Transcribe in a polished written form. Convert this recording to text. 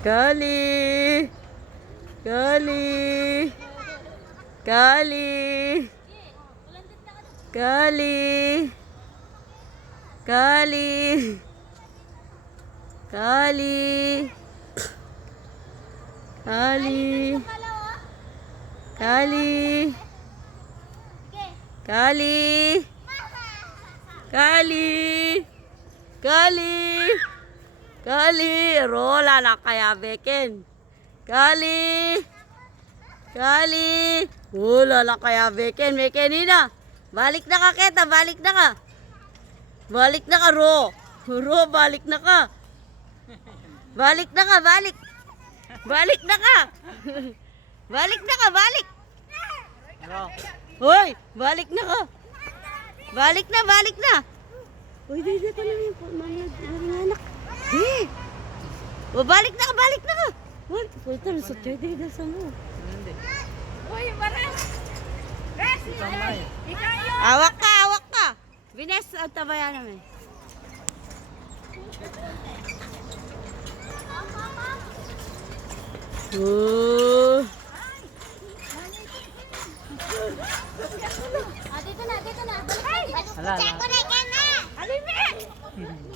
Kali. Kali. Kali. Kali. Kali. Kali. Kali. Kali. Kali. Kali. Kali. Kali. Rola na kaya Beken. Kali. Kali. Wala na kaya Beken. Bekenina. Balik na ka, Keta. Balik na ka. Balik na ka, Ro. Ro, balik na ka. Balik na ka, balik. Balik na ka. Balik na ka, balik. Hoy, balik na ka. Balik na, balik na. Uy, dito pa naman yung anak. Di. O, balik na ka, balik na ka. Wala, pulta na sa tiyo, dito sa mo. Uy, parang! Res! Awak ka, awak ka. Bines, ang tabaya namin. Oh. Dito na, dito na. Hala, Check ko na, Ken na! Alime!